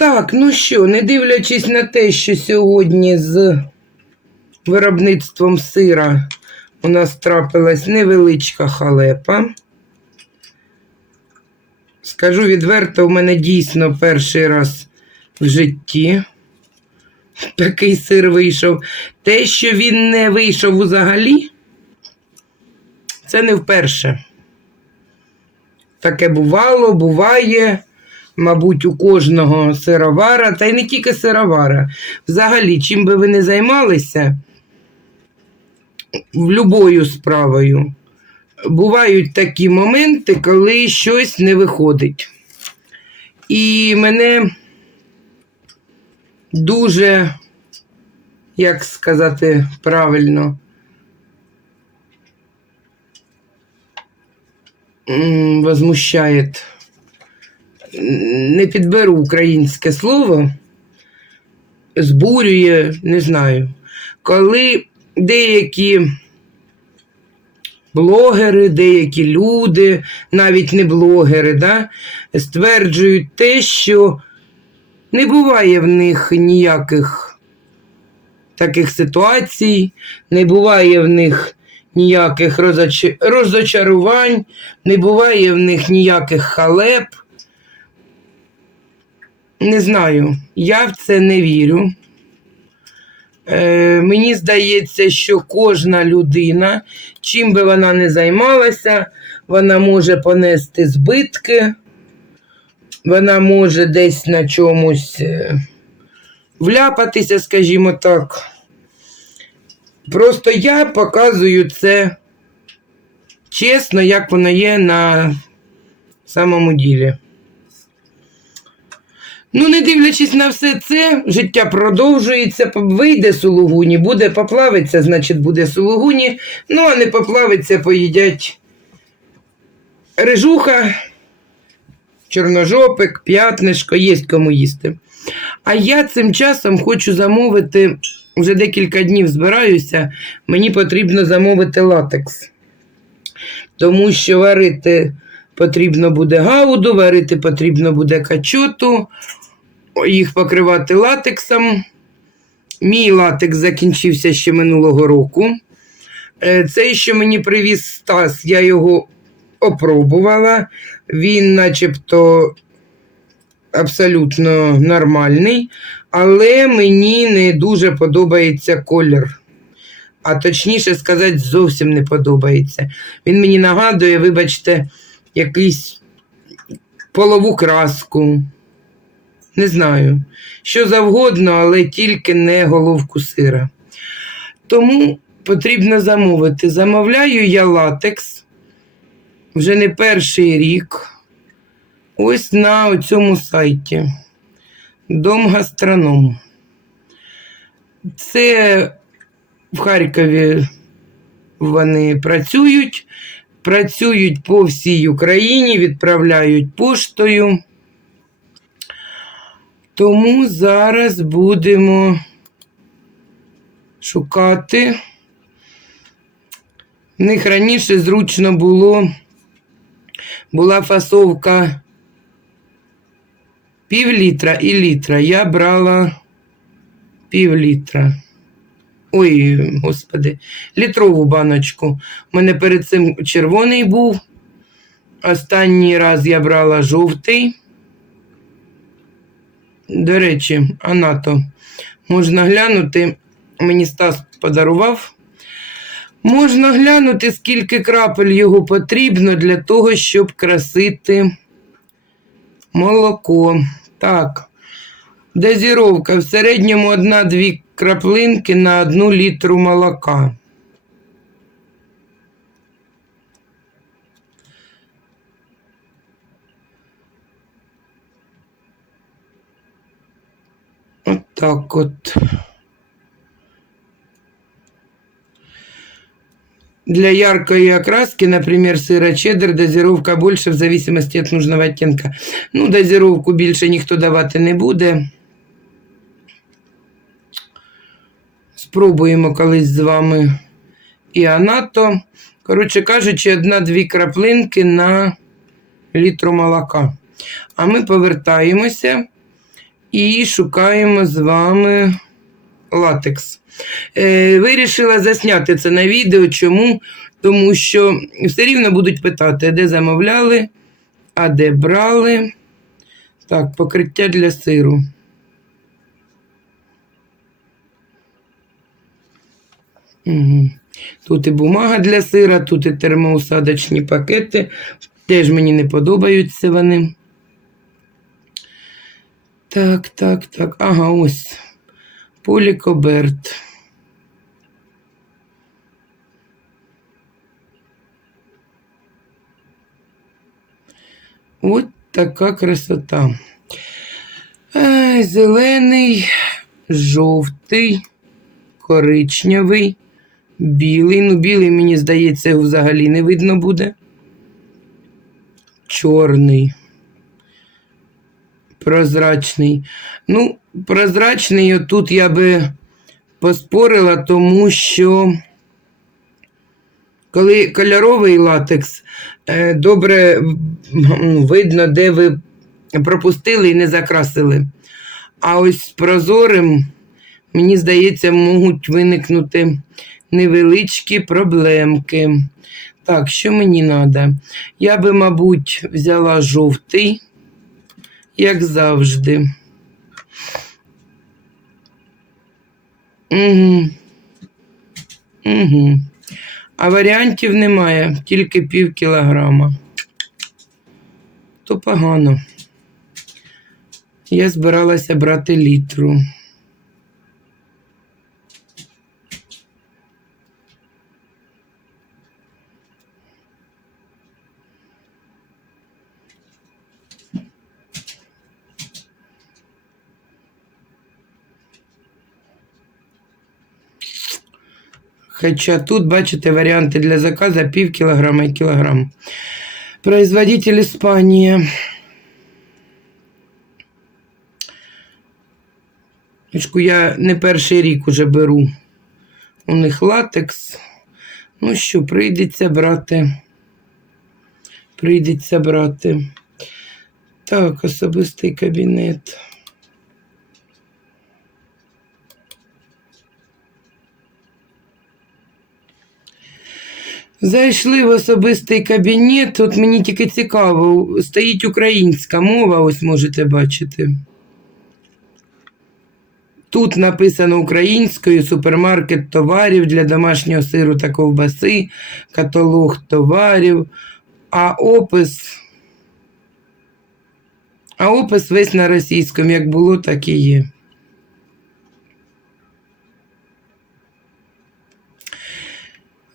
Так, ну що, не дивлячись на те, що сьогодні з виробництвом сира у нас трапилась невеличка халепа. Скажу відверто, у мене дійсно перший раз в житті такий сир вийшов. Те, що він не вийшов взагалі, це не вперше. Таке бувало, буває, мабуть, у кожного сировара, та й не тільки сировара. Взагалі, чим би ви не займалися, любою справою, бувають такі моменти, коли щось не виходить. І мене дуже, як сказати правильно, возмущает. Не підберу українське слово, збурює, не знаю. Коли деякі блогери, деякі люди, навіть не блогери, да, стверджують те, що не буває в них ніяких таких ситуацій, не буває в них ніяких розоч- розочарувань, не буває в них ніяких халеп. Не знаю, я в це не вірю. Е, мені здається, що кожна людина, чим би вона не займалася, вона може понести збитки, вона може десь на чомусь е, вляпатися, скажімо так. Просто я показую це чесно, як воно є на самому ділі. Ну, не дивлячись на все це, життя продовжується, вийде сулугуні, буде поплавиться, значить буде сулугуні, ну а не поплавиться, поїдять рижуха, чорножопик, п'ятнишко, є кому їсти. А я цим часом хочу замовити, вже декілька днів збираюся, мені потрібно замовити латекс. Тому що варити потрібно буде гауду, варити потрібно буде качоту, їх покривати латексом. Мій латекс закінчився ще минулого року. Е, Цей, що мені привіз Стас, я його опробувала. Він начебто абсолютно нормальний, але мені не дуже подобається колір. А точніше сказати, зовсім не подобається. Він мені нагадує, вибачте, якийсь полову краску. Не знаю, що завгодно, але тільки не головку сира. Тому потрібно замовити. Замовляю я латекс вже не перший рік. Ось на цьому сайті. Дом гастроном. Це в Харкові вони працюють, працюють по всій Україні, відправляють поштою. Тому зараз будемо шукати. В них раніше зручно було, була фасовка пів літра і літра. Я брала пів літра. Ой, господи, літрову баночку. У мене перед цим червоний був. Останній раз я брала жовтий. До речі, Анато, можна глянути, мені Стас подарував. Можна глянути, скільки крапель його потрібно для того, щоб красити молоко. Так, дозіровка в середньому 1-2 краплинки на 1 літру молока. От так от. Для яркой окраски, например, сыра чеддер, дозировка больше в зависимости от нужного оттенка. Ну, дозировку більше ніхто давати не буде. Спробуємо колись з вами і анато. Коротше кажучи, одна-дві краплинки на літру молока. А ми повертаємося І шукаємо з вами латекс. Е, вирішила засняти це на відео. Чому? Тому що все рівно будуть питати, де замовляли, а де брали. Так, покриття для сиру. Тут і бумага для сира, тут і термоусадочні пакети. Теж мені не подобаються вони. Так, так, так. Ага, ось. Полікоберт. От така красота. Ай, зелений, жовтий, коричневий, білий. Ну, білий, мені здається, взагалі не видно буде. Чорний. Прозрачний. Ну, прозрачний отут я би поспорила, тому що коли кольоровий латекс, е, добре видно, де ви пропустили і не закрасили. А ось з прозорим, мені здається, можуть виникнути невеличкі проблемки. Так, що мені треба? Я би, мабуть, взяла жовтий, як завжди. Угу. Угу. А варіантів немає, тільки пів кілограма. То погано. Я збиралася брати літру. Хоча тут, бачите, варіанти для заказу пів кілограма і кілограм. Производитель Іспанія. Я не перший рік уже беру. У них латекс. Ну що, прийдеться брати. Прийдеться брати. Так, особистий кабінет. Зайшли в особистий кабінет. Тут мені тільки цікаво, стоїть українська мова, ось можете бачити. Тут написано українською супермаркет товарів для домашнього сиру та ковбаси, каталог товарів, а опис. А опис весь на російському, як було, так і є.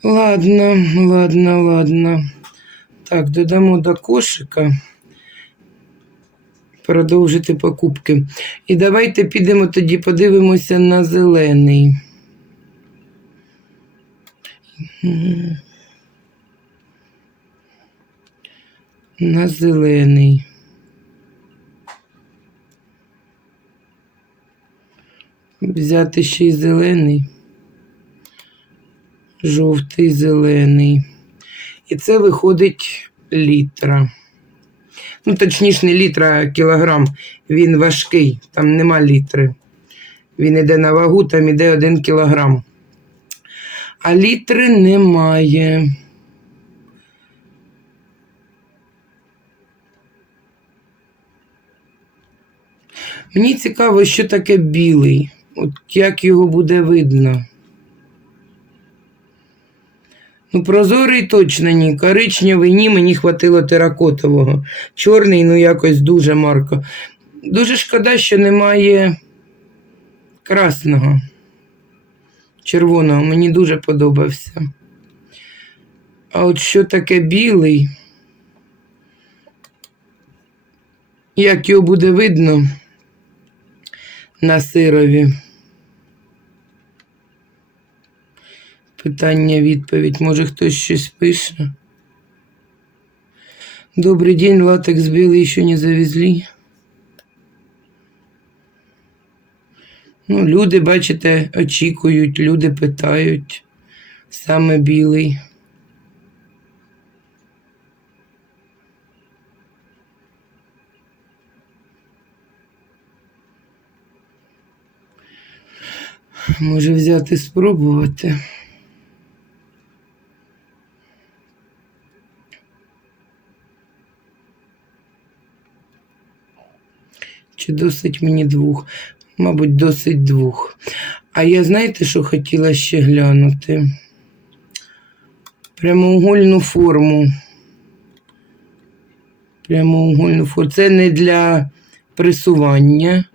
Ладно, ладно, ладно. Так, додамо до кошика. Продовжити покупки. І давайте підемо тоді подивимося на зелений. На зелений. Взяти ще й зелений жовтий, зелений. І це виходить літра. Ну, точніше, не літра, а кілограм. Він важкий, там нема літри. Він йде на вагу, там іде один кілограм. А літри немає. Мені цікаво, що таке білий. От як його буде видно. Ну, прозорий точно ні. Коричневий ні, мені хватило теракотового. Чорний, ну якось дуже марко. Дуже шкода, що немає красного. Червоного, мені дуже подобався. А от що таке білий? Як його буде видно на сирові? Питання, відповідь. Може хтось щось пише? Добрый день, латекс белый еще не завезли. Ну, люди, бачите, очікують, люди питають. Саме білий. Може взяти спробувати. Чи досить мені двох? Мабуть, досить двох. А я знаєте, що хотіла ще глянути? Прямоугольну форму. Прямоугольну форму. Це не для пресування.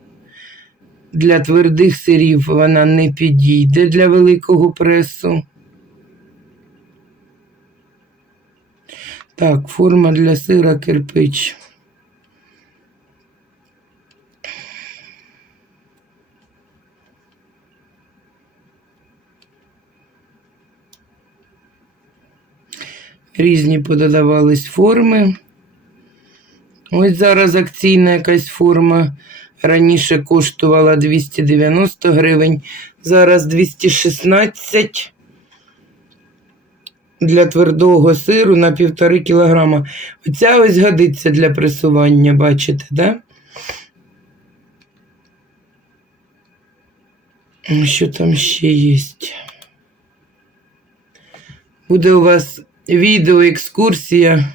Для твердих сирів вона не підійде для великого пресу. Так, форма для сира кирпич. Різні пододавались форми. Ось зараз акційна якась форма. Раніше коштувала 290 гривень, зараз 216 для твердого сиру на півтори кілограма. Оця ось годиться для пресування, бачите, да? Що там ще є? Буде у вас відео екскурсія.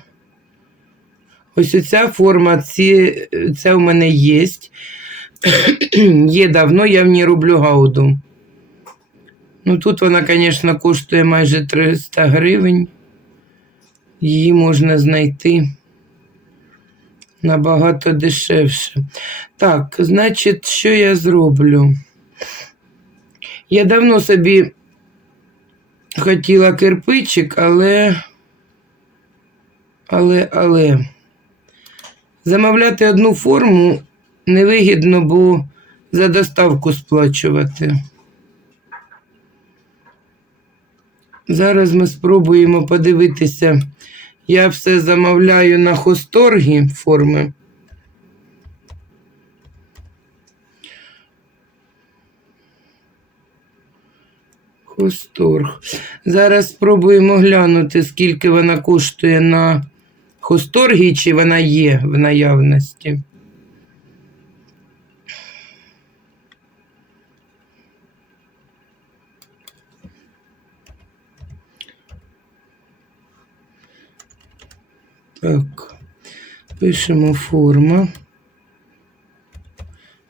Ось оця форма, ці, це в мене є. є давно, я в ній роблю гауду. Ну тут вона, звісно, коштує майже 300 гривень. Її можна знайти набагато дешевше. Так, значить, що я зроблю? Я давно собі хотіла кирпичик, але, але, але. Замовляти одну форму невигідно, бо за доставку сплачувати. Зараз ми спробуємо подивитися. Я все замовляю на хосторгі форми. Хосторг. Зараз спробуємо глянути, скільки вона коштує на хосторгі, чи вона є в наявності. Так, пишемо форма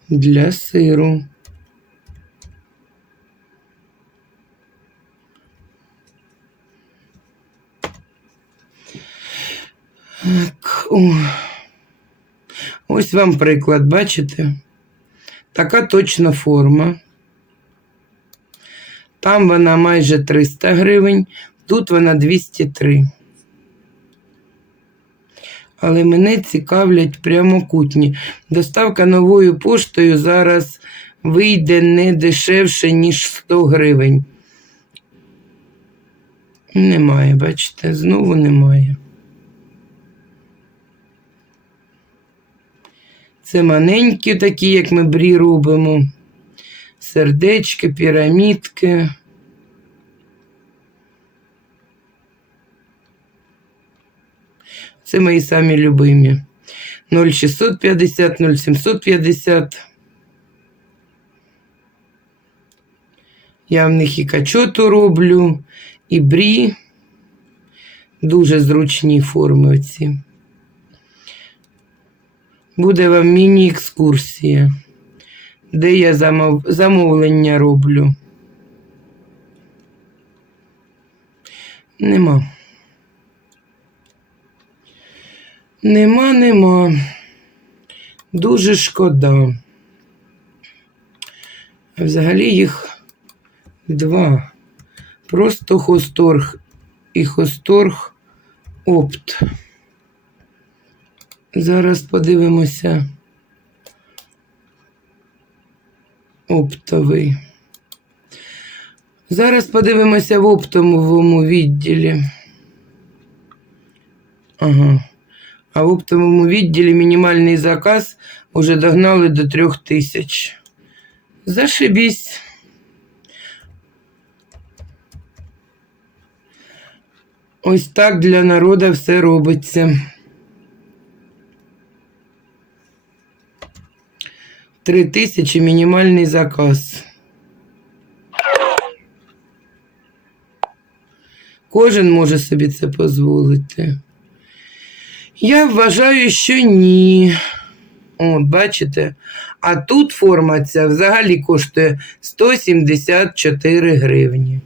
для сиру. Так, о. Ось вам приклад, бачите? Така точна форма. Там вона майже 300 гривень, тут вона 203. Але мене цікавлять прямокутні. Доставка новою поштою зараз вийде не дешевше, ніж 100 гривень. Немає, бачите, знову немає. Це маленькі такі, як ми брі робимо. Сердечки, пірамідки. Це мої самі любимі. 0650, 0750. Я в них і качоту роблю, і брі. Дуже зручні форми оці. Буде вам міні-екскурсія, де я замов... замовлення роблю. Нема. Нема, нема. Дуже шкода. Взагалі їх два. Просто хосторг і хосторг опт. Зараз подивимося. Оптовий. Зараз подивимося в оптовому відділі. Ага. А в оптовому відділі мінімальний заказ уже догнали до трьох тисяч. Зашибісь. Ось так для народу все робиться. Три тисячі мінімальний заказ. Кожен може собі це дозволити. Я вважаю, що ні. От, бачите? А тут форма ця взагалі коштує 174 гривні.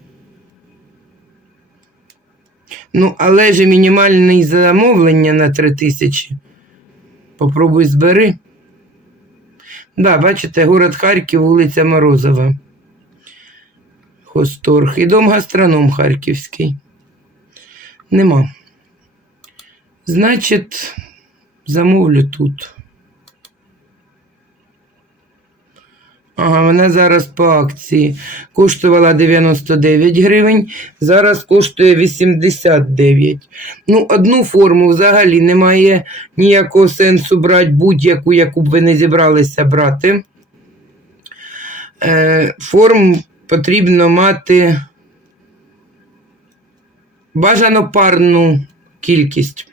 Ну, але ж мінімальне замовлення на 3 тисячі. Попробуй збери. Да, бачите, город Харків, вулиця Морозова. Хосторг. І дом гастроном Харківський. Нема. Значить, замовлю тут. Ага, вона зараз по акції. Коштувала 99 гривень, зараз коштує 89. Ну, одну форму взагалі немає ніякого сенсу брати будь-яку, яку б ви не зібралися брати. Е, форм потрібно мати бажано парну кількість.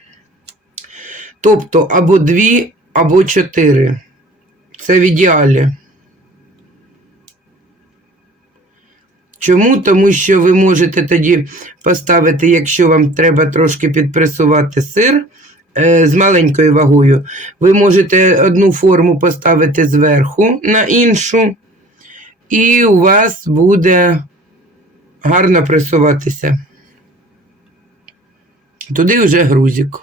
Тобто або дві, або чотири. Це в ідеалі. Чому? Тому що ви можете тоді поставити, якщо вам треба трошки підпресувати сир е, з маленькою вагою, ви можете одну форму поставити зверху на іншу, і у вас буде гарно пресуватися. Туди вже грузик.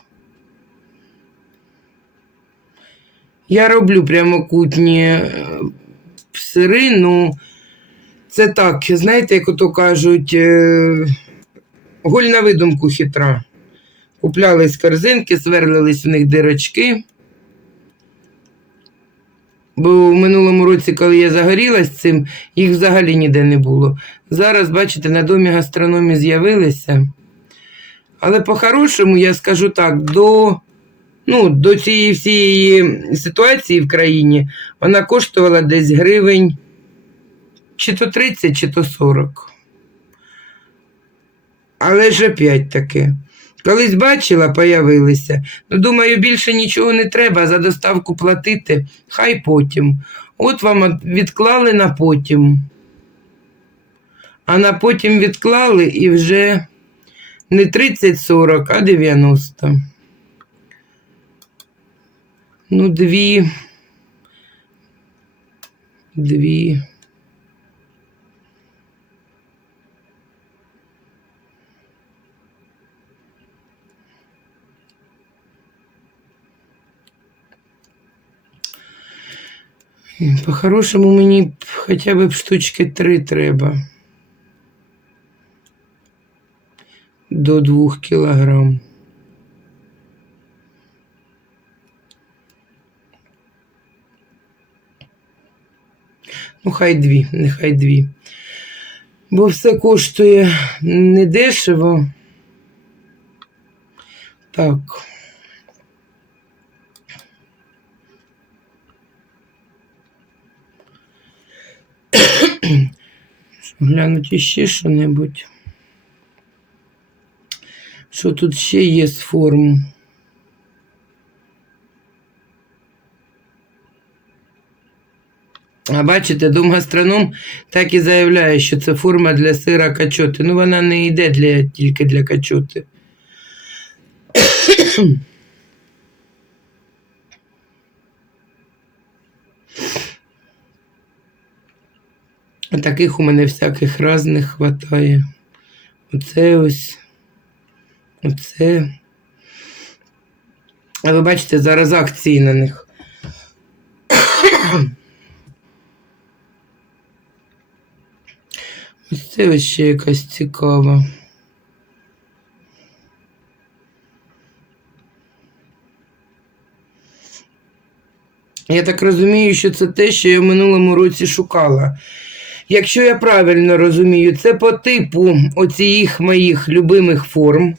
Я роблю прямокутні е, сири, ну. Це так, знаєте, як ото кажуть, е, голь на видумку хитра. Куплялись корзинки, сверлились в них дирочки. Бо в минулому році, коли я загорілась цим, їх взагалі ніде не було. Зараз, бачите, на домі гастрономі з'явилися. Але по-хорошому, я скажу так, до, ну, до цієї всієї ситуації в країні вона коштувала десь гривень чи то 30, чи то 40. Але ж опять таки. Колись бачила, появилися. Ну, думаю, більше нічого не треба за доставку платити, хай потім. От вам відклали на потім. А на потім відклали і вже не 30-40, а 90. Ну, дві. Дві. По-хорошому мені хоча б штучки три треба. До двох кілограм. Ну, хай дві, нехай дві. Бо все коштує недешево. Так. Глянути ще що-небудь. Що тут ще є з форм? А бачите, дом гастроном так і заявляє, що це форма для сира качоти. Ну, вона не йде для, тільки для качоти. А таких у мене всяких разних хватає. Оце ось. Оце. А ви бачите, зараз акції на них. Ось це ось ще якась цікава. Я так розумію, що це те, що я в минулому році шукала. Якщо я правильно розумію, це по типу оцих моїх любимих форм,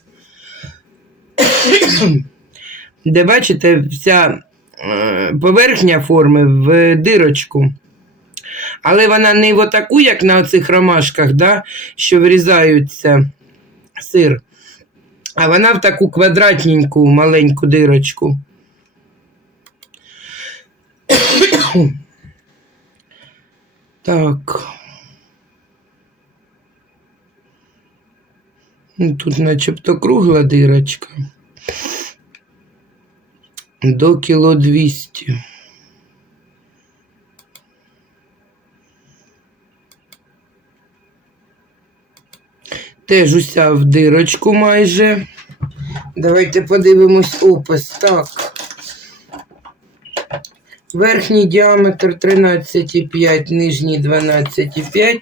де бачите, вся е, поверхня форми в дирочку. Але вона не в отаку, як на оцих ромашках, да, що врізаються сир, а вона в таку квадратненьку маленьку дирочку. Так. Ну, Тут начебто кругла дирочка. До кіло 200. Теж уся в дирочку майже. Давайте подивимось опис. Так. Верхній діаметр 13,5, нижній 12,5.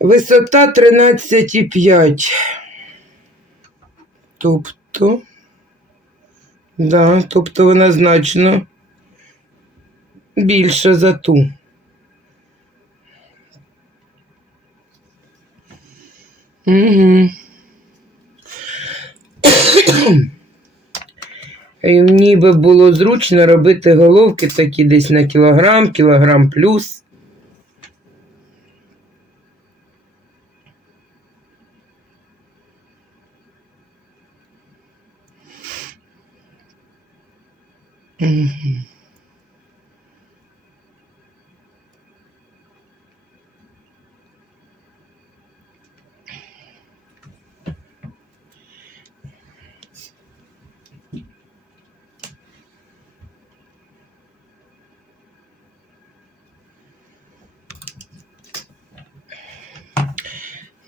Висота 13,5. Тобто, да, тобто вона значно більша за ту. Угу. І ніби було зручно робити головки такі десь на кілограм, кілограм плюс. Мгм.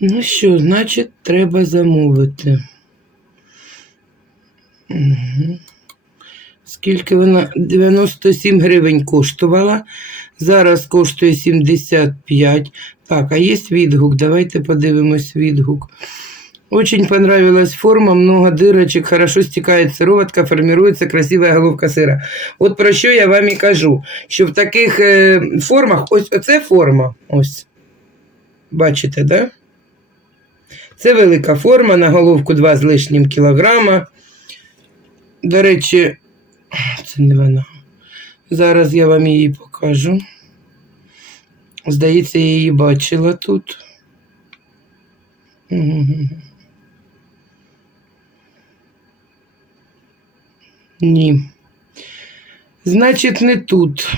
Ну що, значить, треба замовити. Угу. Скільки вона 97 гривень коштувала. Зараз коштує 75. Так, а є відгук. Давайте подивимось відгук. Очень понравилась форма, много дырочек, хорошо стекает сыроватка, формируется красивая головка сира. От про що я вам і кажу, що в таких е, формах, ось оце форма, ось. Бачите, да? Це велика форма, на головку 2 з лишнім кілограма. До речі, це не вона. Зараз я вам її покажу. Здається, я її бачила тут. Ні. Значить, не тут.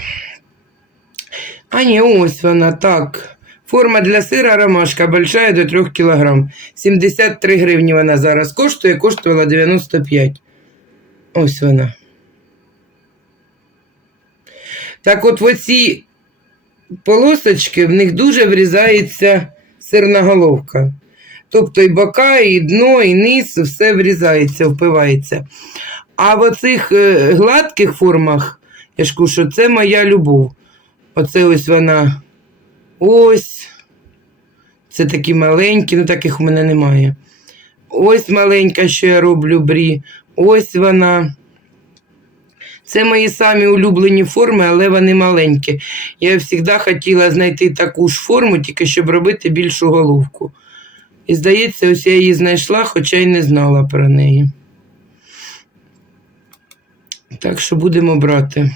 А ні, ось вона, так. Форма для сира ромашка большая до 3 кг. 73 гривні вона зараз коштує, коштувала 95. Ось вона. Так от в оці полосочки в них дуже врізається сирна головка. Тобто і бока, і дно, і низ, все врізається, впивається. А в оцих е, гладких формах, я ж кажу, це моя любов. Оце ось вона. Ось. Це такі маленькі, ну таких у мене немає. Ось маленька, що я роблю брі. Ось вона. Це мої самі улюблені форми, але вони маленькі. Я завжди хотіла знайти таку ж форму, тільки щоб робити більшу головку. І здається, ось я її знайшла, хоча й не знала про неї. Так що будемо брати.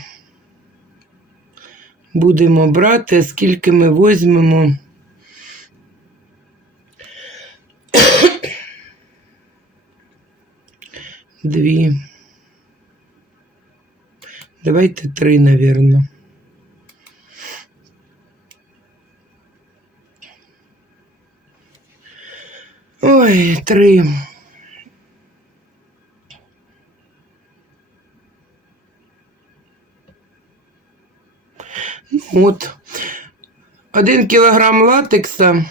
Будемо брати, а скільки ми візьмемо. Дві. Давайте три, наверное. Ой, три. От. Один кілограм латекса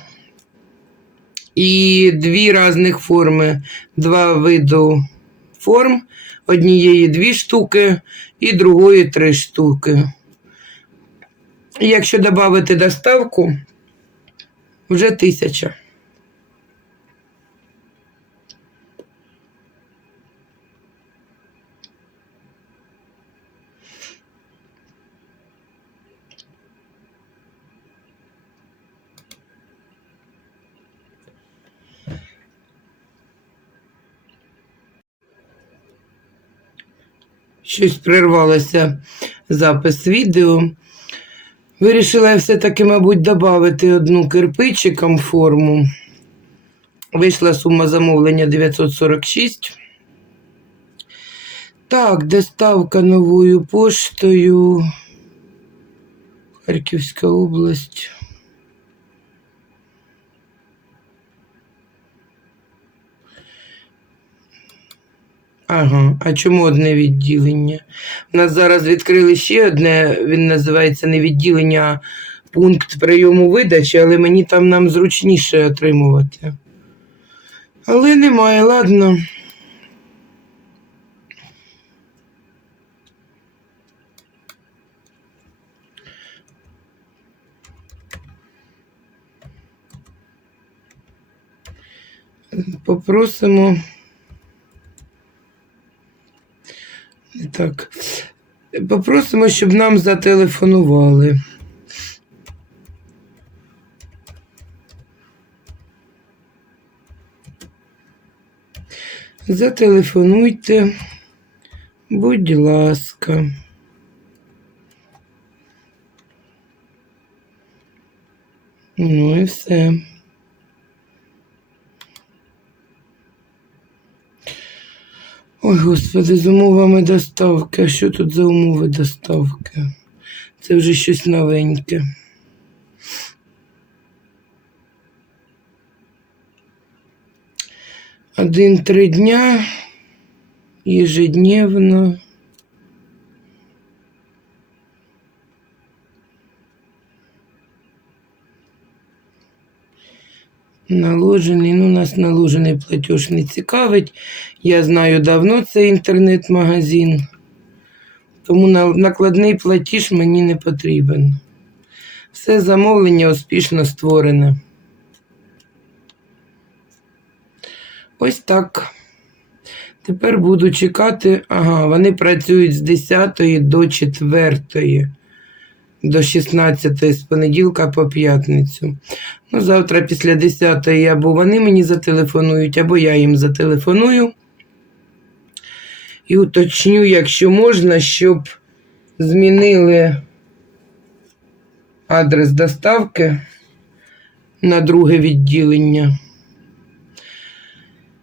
і дві різних форми, два виду форм. Однієї дві штуки і другої три штуки. Якщо додати доставку, вже тисяча. Щось прервалося запис відео. Вирішила я все-таки, мабуть, додати одну кирпичиком форму. Вийшла сума замовлення 946. Так, доставка новою поштою. Харківська область. Ага, а чому одне відділення? У нас зараз відкрили ще одне, він називається не відділення, а пункт прийому видачі, але мені там нам зручніше отримувати. Але немає, ладно. Попросимо. Так. Попросимо, щоб нам зателефонували. Зателефонуйте, будь ласка. Ну і все. Ой, господи, з умовами доставки. А що тут за умови доставки? Це вже щось новеньке. Один-три дня ежедневно. Наложений, ну, нас наложений платеж не цікавить. Я знаю давно цей інтернет-магазин, тому накладний платіж мені не потрібен. Все замовлення успішно створене. Ось так. Тепер буду чекати. Ага, вони працюють з 10 до 4, до 16 з понеділка по п'ятницю. Ну, завтра після 10 або вони мені зателефонують, або я їм зателефоную. І уточню, якщо можна, щоб змінили адрес доставки на друге відділення.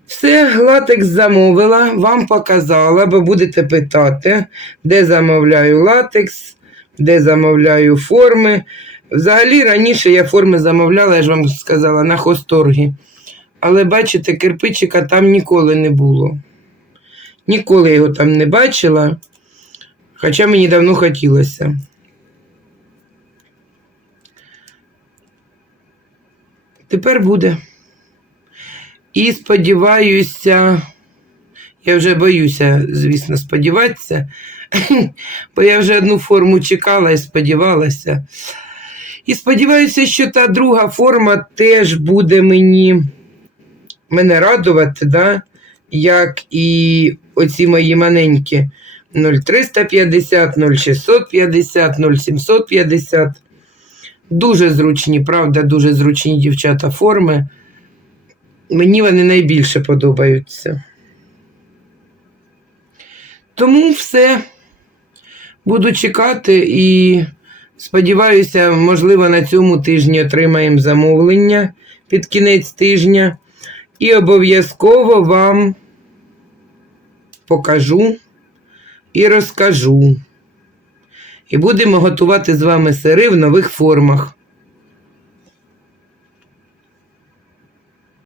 Все, латекс замовила, вам показала, бо будете питати, де замовляю латекс, де замовляю форми. Взагалі раніше я форми замовляла, я ж вам сказала, на хосторгі. Але бачите, кирпичика там ніколи не було. Ніколи його там не бачила, хоча мені давно хотілося. Тепер буде. І сподіваюся, я вже боюся, звісно, сподіватися, бо я вже одну форму чекала і сподівалася. І сподіваюся, що та друга форма теж буде мені мене радувати, да? як і оці мої маленькі 0350, 0650, 0750. Дуже зручні, правда, дуже зручні дівчата форми. Мені вони найбільше подобаються. Тому все. Буду чекати і сподіваюся, можливо, на цьому тижні отримаємо замовлення під кінець тижня. І обов'язково вам покажу і розкажу. І будемо готувати з вами сири в нових формах.